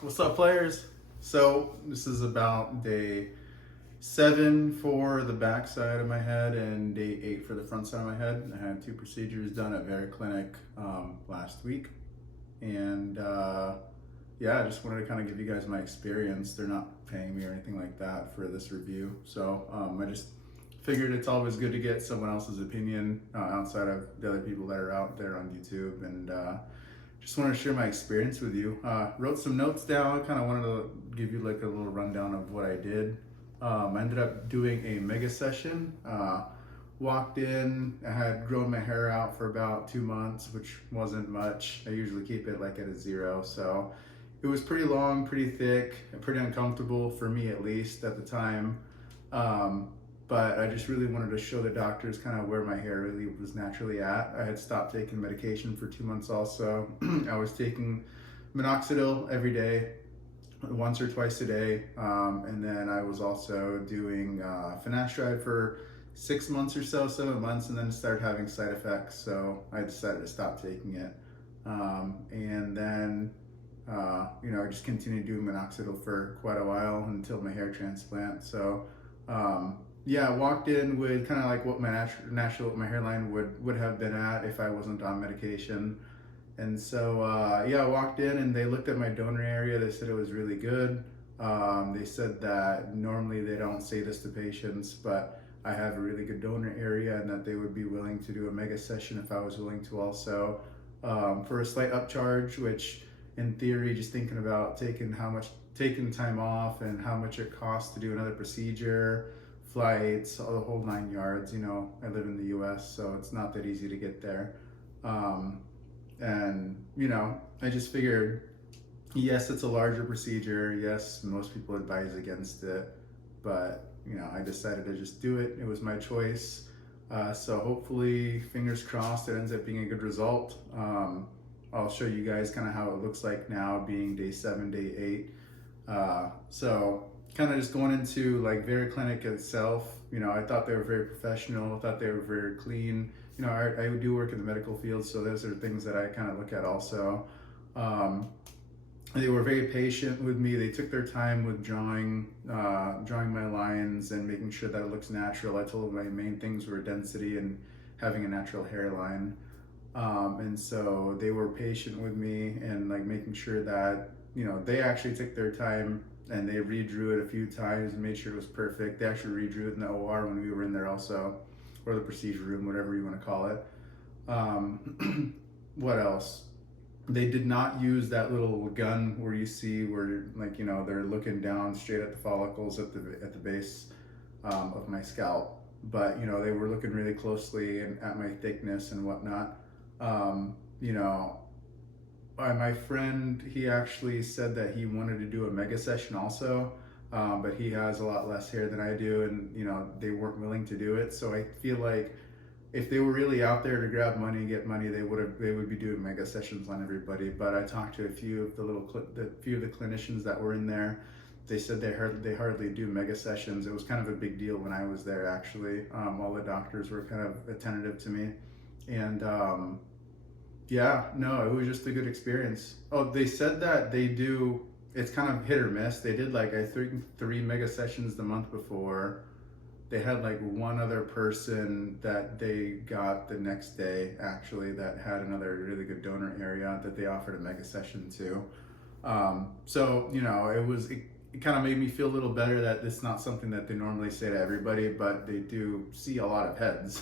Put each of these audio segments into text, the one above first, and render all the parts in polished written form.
What's up, players? So this is about day 7 for the back side of my head and day 8 for the front side of my head. I had 2 procedures done at Vera Clinic last week, and yeah, I just wanted to kind of give you guys my experience. They're not paying me or anything like that for this review, so I just figured it's always good to get someone else's opinion outside of the other people that are out there on YouTube, and just wanted to share my experience with you. Wrote some notes down, kind of wanted to give you like a little rundown of what I did. I ended up doing a mega session. Walked in, I had grown my hair out for about 2 months, which wasn't much. I usually keep it like at a 0, so it was pretty long, pretty thick, and pretty uncomfortable for me, at least at the time. But I just really wanted to show the doctors kind of where my hair really was naturally at. I had stopped taking medication for 2 months also. I was taking minoxidil every day, once or twice a day. And then I was also doing finasteride for 6 months or so, 7 months, and then started having side effects. So I decided to stop taking it. And then, I just continued doing minoxidil for quite a while until my hair transplant. So, yeah, I walked in with kind of like what my my hairline would have been at if I wasn't on medication. And so, yeah, I walked in and they looked at my donor area. They said it was really good. They said that normally they don't say this to patients, but I have a really good donor area and that they would be willing to do a mega session if I was willing to also, for a slight upcharge, which in theory, just thinking about taking time off and how much it costs to do another procedure, flights, all the whole 9 yards. I live in the US, so it's not that easy to get there. And I just figured, yes, it's a larger procedure. Yes, most people advise against it, but I decided to just do it. It was my choice. So hopefully, fingers crossed, it ends up being a good result. I'll show you guys kind of how it looks like now, being day 7, day 8. So kind of just going into like Vera Clinic itself, I thought they were very professional. I thought they were very clean. I do work in the medical field, so those are things that I kind of look at also. They were very patient with me. They took their time with drawing my lines and making sure that it looks natural. I told them my main things were density and having a natural hairline. And so they were patient with me and like making sure that, they actually took their time and they redrew it a few times and made sure it was perfect. They actually redrew it in the OR when we were in there also, or the procedure room, whatever you want to call it. What else? They did not use that little gun where you see where they're looking down straight at the follicles at the base of my scalp. But they were looking really closely and at my thickness and whatnot. My friend, he actually said that he wanted to do a mega session also, but he has a lot less hair than I do, and they weren't willing to do it. So I feel like if they were really out there to grab money and get money, they would be doing mega sessions on everybody. But I talked to a few of the clinicians that were in there. They said they hardly do mega sessions. It was kind of a big deal when I was there, actually. All the doctors were kind of attentive to me, and yeah, no, it was just a good experience. Oh, they said that it's kind of hit or miss. They did like I think 3 mega sessions the month before. They had like one other person that they got the next day, actually, that had another really good donor area that they offered a mega session to. So it kind of made me feel a little better that it's not something that they normally say to everybody, but they do see a lot of heads.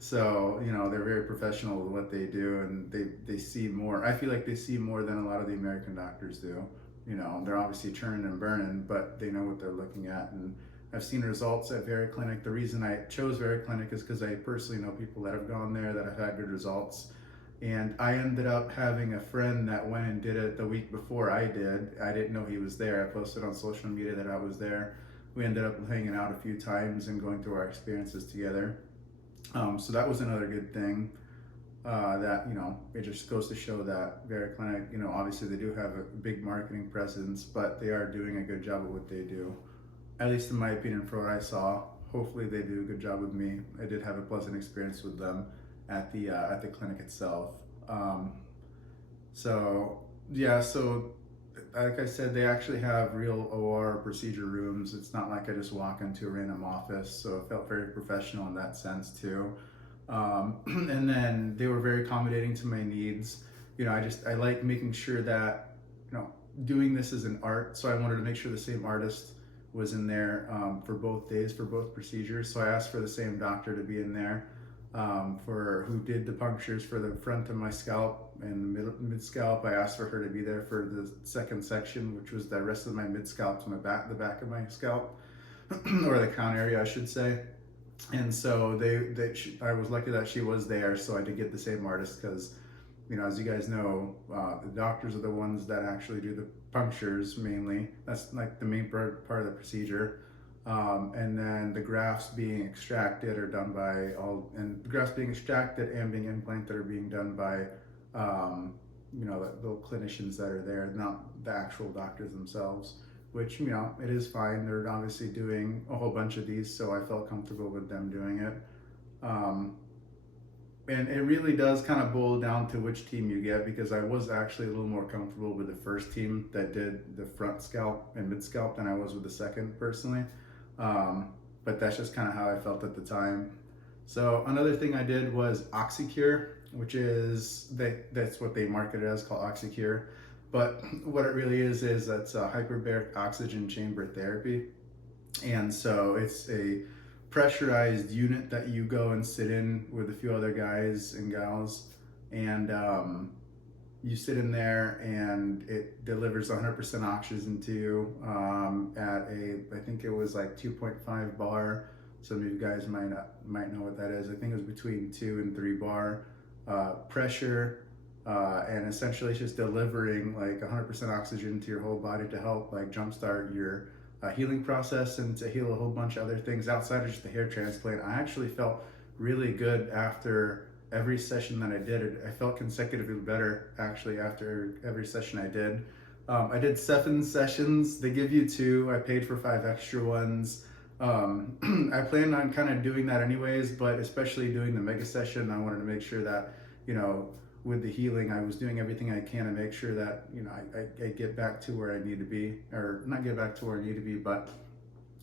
So, they're very professional with what they do, and they see more. I feel like they see more than a lot of the American doctors do. They're obviously churning and burning, but they know what they're looking at. And I've seen results at Vera Clinic. The reason I chose Vera Clinic is because I personally know people that have gone there that have had good results. And I ended up having a friend that went and did it the week before I did. I didn't know he was there. I posted on social media that I was there. We ended up hanging out a few times and going through our experiences together. So that was another good thing, that, it just goes to show that Vera Clinic, obviously they do have a big marketing presence, but they are doing a good job of what they do. At least in my opinion, for what I saw. Hopefully they do a good job with me. I did have a pleasant experience with them at the clinic itself. So yeah, so like I said, they actually have real OR procedure rooms. It's not like I just walk into a random office, so it felt very professional in that sense too. And then they were very accommodating to my needs. I like making sure that, doing this is an art, so I wanted to make sure the same artist was in there for both days, for both procedures. So I asked for the same doctor to be in there for who did the punctures for the front of my scalp and the mid scalp. I asked for her to be there for the second section, which was the rest of my mid scalp to the back of my scalp, or the crown area, I should say. And so I was lucky that she was there, so I did get the same artist because, as you guys know, the doctors are the ones that actually do the punctures mainly. That's like the main part of the procedure. And then the grafts being extracted are done by the grafts being extracted and being implanted are being done by, the clinicians that are there, not the actual doctors themselves, which, it is fine. They're obviously doing a whole bunch of these, so I felt comfortable with them doing it. And it really does kind of boil down to which team you get, because I was actually a little more comfortable with the first team that did the front scalp and mid scalp than I was with the second personally. But that's just kind of how I felt at the time. So another thing I did was OxyCure, which is, that's what they market it as, called OxyCure. But what it really is it's a hyperbaric oxygen chamber therapy. And so it's a pressurized unit that you go and sit in with a few other guys and gals, and you sit in there and it delivers 100% oxygen to you at I think it was like 2.5 bar. Some of you guys might know what that is. I think it was between 2 and 3 bar pressure, and essentially it's just delivering like 100% oxygen to your whole body to help like jumpstart your healing process and to heal a whole bunch of other things outside of just the hair transplant. I actually felt really good after every session that I did. I felt consecutively better actually after every session I did. I did 7 sessions. They give you 2. I paid for 5 extra ones. I planned on kind of doing that anyways, but especially doing the mega session, I wanted to make sure that, with the healing, I was doing everything I can to make sure that, I get back to where I need to be, or not get back to where I need to be, but,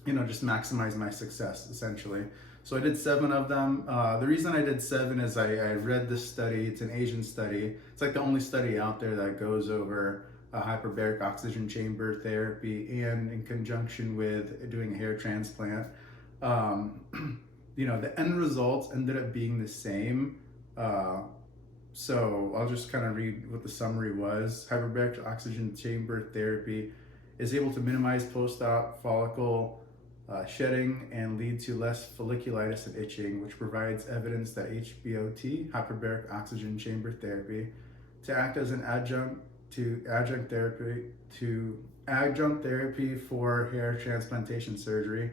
just maximize my success essentially. So I did 7 of them. The reason I did 7 is I read this study. It's an Asian study. It's like the only study out there that goes over hyperbaric oxygen chamber therapy and in conjunction with doing a hair transplant. The end results ended up being the same. So I'll just kind of read what the summary was. Hyperbaric oxygen chamber therapy is able to minimize post-op follicle shedding and lead to less folliculitis and itching, which provides evidence that HBOT, hyperbaric oxygen chamber therapy, to act as an adjunct therapy for hair transplantation surgery.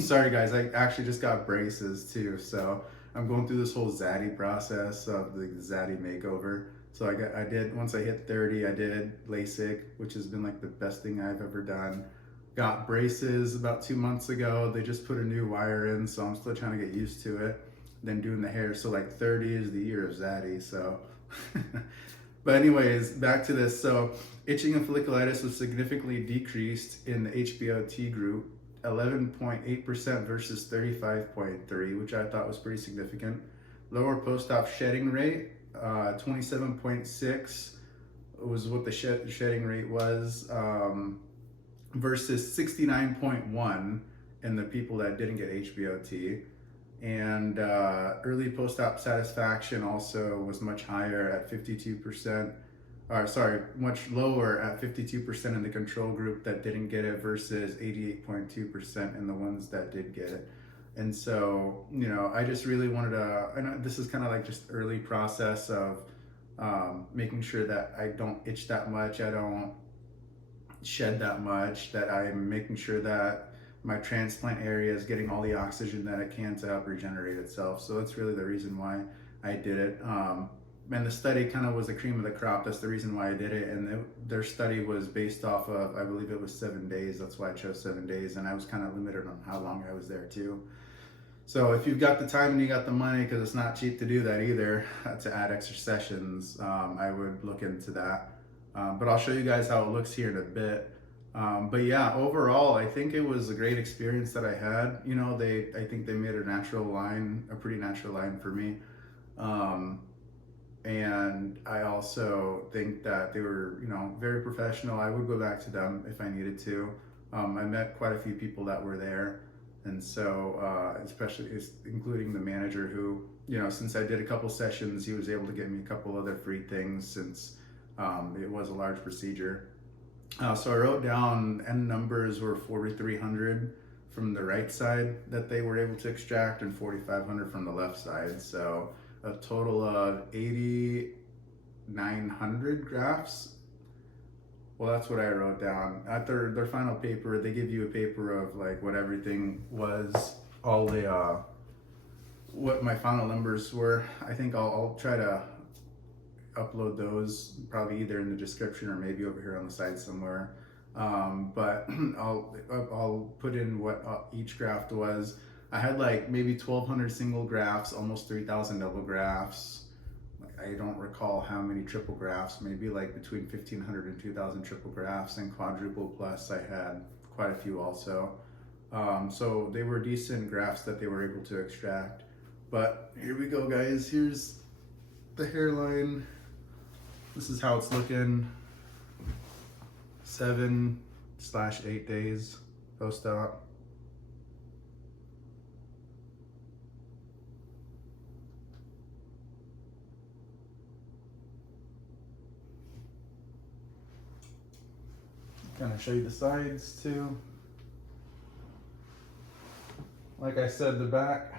Sorry guys, I actually just got braces too, so I'm going through this whole Zaddy process of the Zaddy makeover. So I did, once I hit 30, I did LASIK, which has been like the best thing I've ever done. Got braces about 2 months ago. They just put a new wire in, so I'm still trying to get used to it. Then doing the hair, so like 30 is the year of Zaddy, so. But anyways, back to this. So itching and folliculitis was significantly decreased in the HBOT group, 11.8% versus 35.3%, which I thought was pretty significant. Lower post-op shedding rate, 27.6% was what the shedding rate was, versus 69.1% in the people that didn't get HBOT. And early post-op satisfaction also was much higher at 52%. Much lower at 52% in the control group that didn't get it versus 88.2% in the ones that did get it. And so, I just really wanted to, and this is kind of like just early process of making sure that I don't itch that much, I don't shed that much, that I'm making sure that my transplant area is getting all the oxygen that it can to help regenerate itself. So that's really the reason why I did it. And the study kind of was the cream of the crop. That's the reason why I did it. And their study was based off of, I believe it was 7 days. That's why I chose 7 days. And I was kind of limited on how long I was there too. So if you've got the time and you got the money, because it's not cheap to do that either, to add extra sessions, I would look into that. but I'll show you guys how it looks here in a bit. But yeah, overall, I think it was a great experience that I had. You know, I think they made a pretty natural line for me. And I also think that they were, you know, very professional. I would go back to them if I needed to. I met quite a few people that were there. And so, especially including the manager who, you know, since I did a couple sessions, he was able to get me a couple other free things since it was a large procedure. So I wrote down N numbers were 4,300 from the right side that they were able to extract and 4,500 from the left side. So a total of 8,900 grafts. Well, that's what I wrote down. At their final paper, they give you a paper of like what everything was, all the what my final numbers were. I think I'll try to upload those probably either in the description or maybe over here on the side somewhere. But I'll put in what each graft was. I had like maybe 1,200 single grafts, almost 3,000 double grafts. I don't recall how many triple grafts, maybe like between 1,500 and 2,000 triple grafts, and quadruple plus I had quite a few also. So they were decent grafts that they were able to extract. But here we go, guys. Here's the hairline. This is how it's looking. 7/8 days post-op. Kind of show you the sides too. Like I said, the back.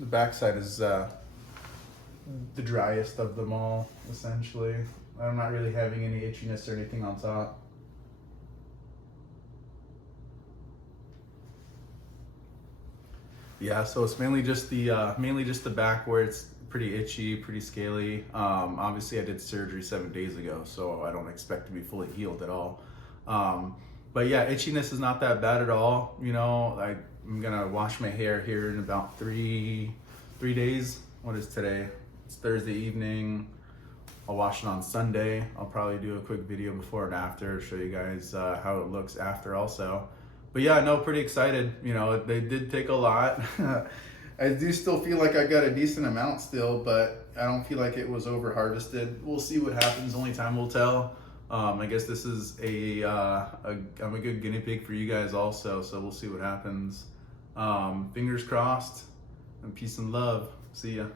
The back side is the driest of them all, essentially. I'm not really having any itchiness or anything on top. Yeah, so it's mainly just the back where it's pretty itchy, pretty scaly. Obviously I did surgery 7 days ago, so I don't expect to be fully healed at all. But yeah, itchiness is not that bad at all. You know, I'm gonna wash my hair here in about three days. What is today? It's Thursday evening. I'll wash it on Sunday. I'll probably do a quick video before and after, show you guys how it looks after also. But yeah, no, pretty excited. You know, they did take a lot. I do still feel like I got a decent amount still, but I don't feel like it was over harvested. We'll see what happens. Only time will tell. I guess this is I'm a good guinea pig for you guys also, so we'll see what happens. Fingers crossed, and peace and love. See ya.